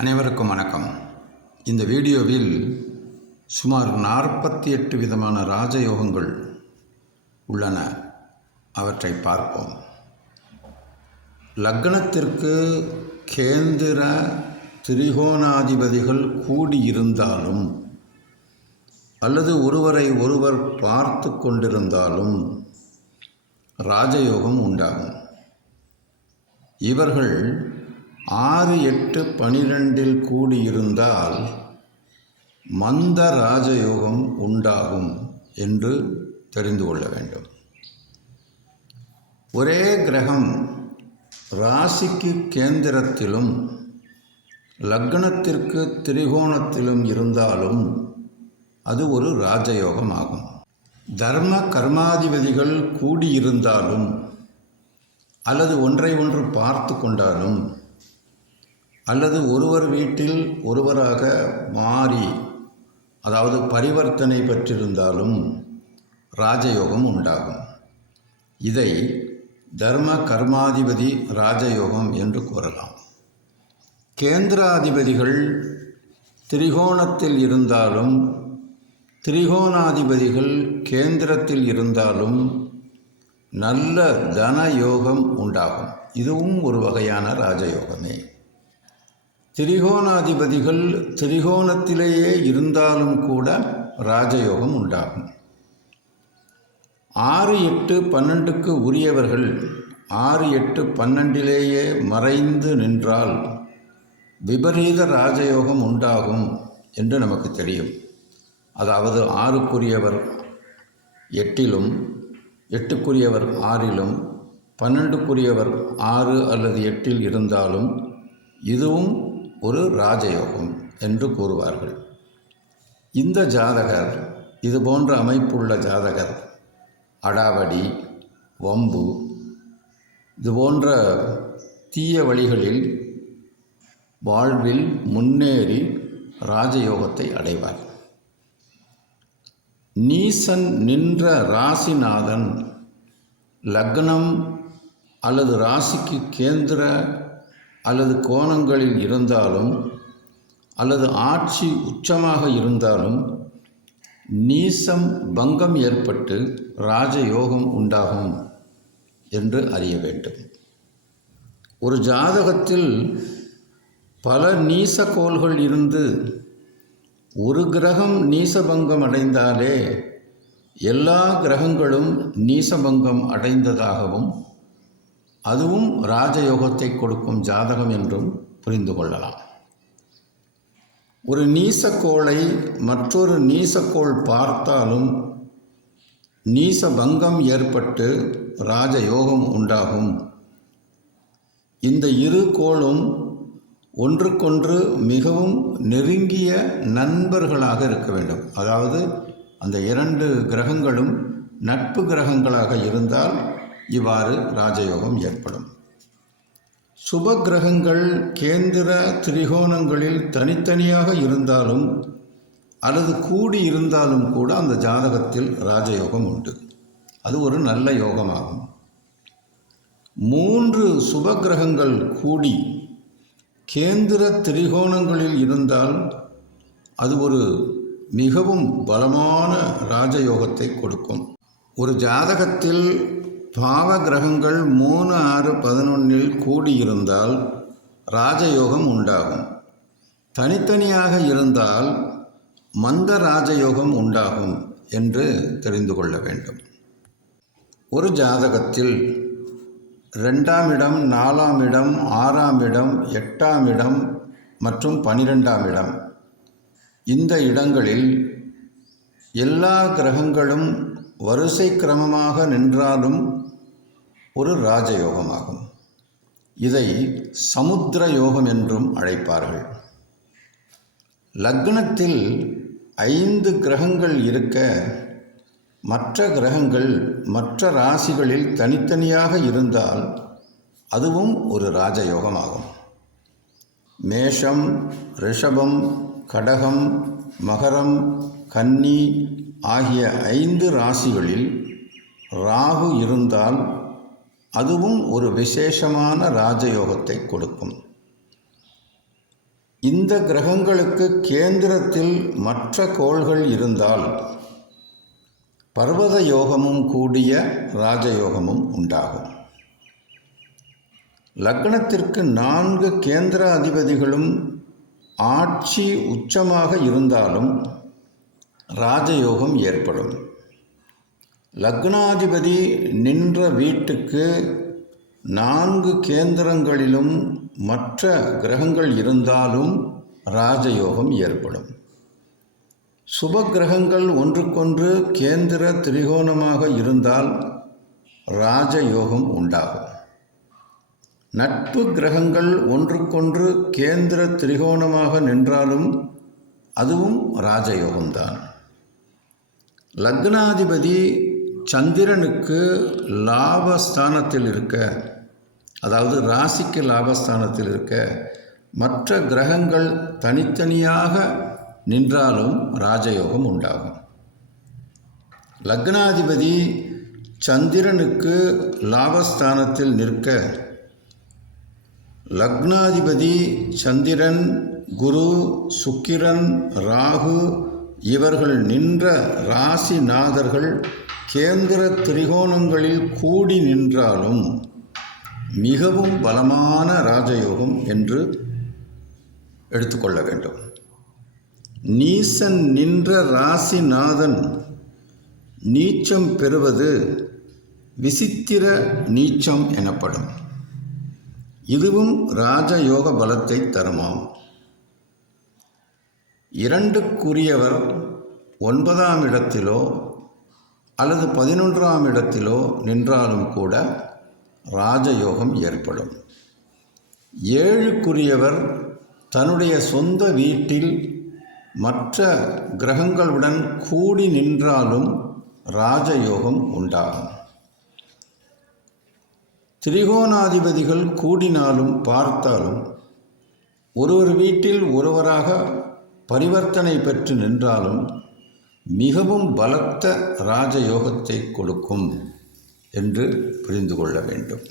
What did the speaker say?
அனைவருக்கும் வணக்கம். இந்த வீடியோவில் சுமார் நாற்பத்தி எட்டு விதமான ராஜயோகங்கள் உள்ளன. அவற்றை பார்ப்போம். லக்னத்திற்கு கேந்திர திரிகோணாதிபதிகள் கூடியிருந்தாலும் அல்லது ஒருவரை ஒருவர் பார்த்து கொண்டிருந்தாலும் ராஜயோகம் உண்டாகும். இவர்கள் ஆறு எட்டு பனிரெண்டில் கூடியிருந்தால் மந்த ராஜயோகம் உண்டாகும் என்று தெரிந்து கொள்ள வேண்டும். ஒரே கிரகம் ராசிக்கு கேந்திரத்திலும் லக்னத்திற்கு திரிகோணத்திலும் இருந்தாலும் அது ஒரு ராஜயோகம் ஆகும் தர்ம கர்மாதிபதிகள் கூடியிருந்தாலும் அல்லது ஒன்றை ஒன்று பார்த்து கொண்டாலும் அல்லது ஒருவர் வீட்டில் ஒருவராக மாறி அதாவது பரிவர்த்தனை பெற்றிருந்தாலும் ராஜயோகம் உண்டாகும். இதை தர்ம கர்மாதிபதி ராஜயோகம் என்று கூறலாம். கேந்திராதிபதிகள் திரிகோணத்தில் இருந்தாலும் திரிகோணாதிபதிகள் கேந்திரத்தில் இருந்தாலும் நல்ல தன யோகம் உண்டாகும். இதுவும் ஒரு வகையான ராஜயோகமே. திரிகோணாதிபதிகள் திரிகோணத்திலேயே இருந்தாலும் கூட ராஜயோகம் உண்டாகும். ஆறு எட்டு பன்னெண்டுக்கு உரியவர்கள் ஆறு எட்டு பன்னெண்டிலேயே மறைந்து நின்றால் விபரீத ராஜயோகம் உண்டாகும் என்று நமக்கு தெரியும். அதாவது ஆறுக்குரியவர் எட்டிலும் எட்டுக்குரியவர் ஆறிலும் பன்னெண்டுக்குரியவர் ஆறு அல்லது எட்டில் இருந்தாலும் இதுவும் ஒரு ராஜயோகம் என்று கூறுவார்கள். இந்த ஜாதகர் இது போன்ற அமைப்புள்ள ஜாதகர் அடாவடி வம்பு இது போன்ற தீய வழிகளில் வாழ்வில் முன்னேறி ராஜயோகத்தை அடைவார். நீசன் நின்ற ராசிநாதன் லக்னம் அல்லது ராசிக்கு கேந்திர அல்லது கோணங்களில் இருந்தாலும் அல்லது ஆட்சி உச்சமாக இருந்தாலும் நீசம் பங்கம் ஏற்பட்டு ராஜயோகம் உண்டாகும் என்று அறிய வேண்டும். ஒரு ஜாதகத்தில் பல நீச கோள்கள் இருந்து ஒரு கிரகம் நீசபங்கம் அடைந்தாலே எல்லா கிரகங்களும் நீசபங்கம் அடைந்ததாகவும் அதுவும் ராஜயோகத்தை கொடுக்கும் ஜாதகம் என்றும் புரிந்து கொள்ளலாம். ஒரு நீசக்கோளை மற்றொரு நீசக்கோள் பார்த்தாலும் நீசபங்கம் ஏற்பட்டு ராஜயோகம் உண்டாகும். இந்த இரு கோளும் ஒன்றுக்கொன்று மிகவும் நெருங்கிய நண்பர்களாக இருக்க வேண்டும். அதாவது அந்த இரண்டு கிரகங்களும் நட்பு கிரகங்களாக இருந்தால் இவ்வாறு ராஜயோகம் ஏற்படும். சுப கிரகங்கள் கேந்திர திரிகோணங்களில் தனித்தனியாக இருந்தாலும் அல்லது கூடி இருந்தாலும் கூட அந்த ஜாதகத்தில் ராஜயோகம் உண்டு. அது ஒரு நல்ல யோகமாகும். மூன்று சுப கிரகங்கள் கூடி கேந்திர திரிகோணங்களில் இருந்தால் அது ஒரு மிகவும் பலமான ராஜயோகத்தை கொடுக்கும். ஒரு ஜாதகத்தில் பாவ கிரகங்கள் மூணு ஆறு பதினொன்றில் கூடியிருந்தால் ராஜயோகம் உண்டாகும். தனித்தனியாக இருந்தால் மந்த ராஜயோகம் உண்டாகும் என்று தெரிந்து கொள்ள வேண்டும். ஒரு ஜாதகத்தில் ரெண்டாம் இடம் நாலாம் இடம் ஆறாம் இடம் எட்டாம் இடம் மற்றும் பனிரெண்டாம் இடம். இந்த இடங்களில் எல்லா கிரகங்களும் வரிசை கிரமமாக நின்றாலும் ஒரு ராஜயோகமாகும். இதை சமுத்திர யோகம் என்றும் அழைப்பார்கள். லக்னத்தில் ஐந்து கிரகங்கள் இருக்க மற்ற கிரகங்கள் மற்ற ராசிகளில் தனித்தனியாக இருந்தால் அதுவும் ஒரு ராஜயோகமாகும். மேஷம் ரிஷபம் கடகம் மகரம் கன்னி ஆகிய ஐந்து ராசிகளில் ராகு இருந்தால் அதுவும் ஒரு விசேஷமான ராஜயோகத்தை கொடுக்கும். இந்த கிரகங்களுக்கு கேந்திரத்தில் மற்ற கோள்கள் இருந்தால் பர்வத யோகமும் கூடிய ராஜயோகமும் உண்டாகும். லக்னத்திற்கு நான்கு கேந்திர அதிபதிகளும் ஆட்சி உச்சமாக இருந்தாலும் ராஜயோகம் ஏற்படும். லக்னாதிபதி நின்ற வீட்டுக்கு நான்கு கேந்திரங்களிலும் மற்ற கிரகங்கள் இருந்தாலும் ராஜயோகம் ஏற்படும். சுப கிரகங்கள் ஒன்றுக்கொன்று கேந்திர திரிகோணமாக இருந்தால் ராஜயோகம் உண்டாகும். நட்பு கிரகங்கள் ஒன்றுக்கொன்று கேந்திர திரிகோணமாக நின்றாலும் அதுவும் ராஜயோகம்தான். லக்னாதிபதி சந்திரனுக்கு லாபஸ்தானத்தில் இருக்க அதாவது ராசிக்கு லாபஸ்தானத்தில் இருக்க மற்ற கிரகங்கள் தனித்தனியாக நின்றாலும் ராஜயோகம் உண்டாகும். லக்னாதிபதி சந்திரனுக்கு லாபஸ்தானத்தில் நிற்க லக்னாதிபதி சந்திரன் குரு சுக்கிரன் ராகு இவர்கள் நின்ற ராசிநாதர்கள் கேந்திர திரிகோணங்களில் கூடி நின்றாலும் மிகவும் பலமான ராஜயோகம் என்று எடுத்துக்கொள்ள வேண்டும். நீசன் நின்ற ராசிநாதன் நீச்சம் பெறுவது விசித்திர நீச்சம் எனப்படும். இதுவும் ராஜயோக பலத்தை தருமாம். இரண்டுக்குரியவர் ஒன்பதாம் இடத்திலோ அல்லது பதினொன்றாம் இடத்திலோ நின்றாலும் கூட ராஜயோகம் ஏற்படும். ஏழுக்குரியவர் தன்னுடைய சொந்த வீட்டில் மற்ற கிரகங்களுடன் கூடி நின்றாலும் ராஜயோகம் உண்டாகும். திரிகோணாதிபதிகள் கூடினாலும் பார்த்தாலும் ஒருவர் வீட்டில் ஒருவராக பரிவர்த்தனை பெற்று நின்றாலும் மிகவும் பலத்த ராஜயோகத்தை கொடுக்கும் என்று புரிந்து கொள்ள வேண்டும்.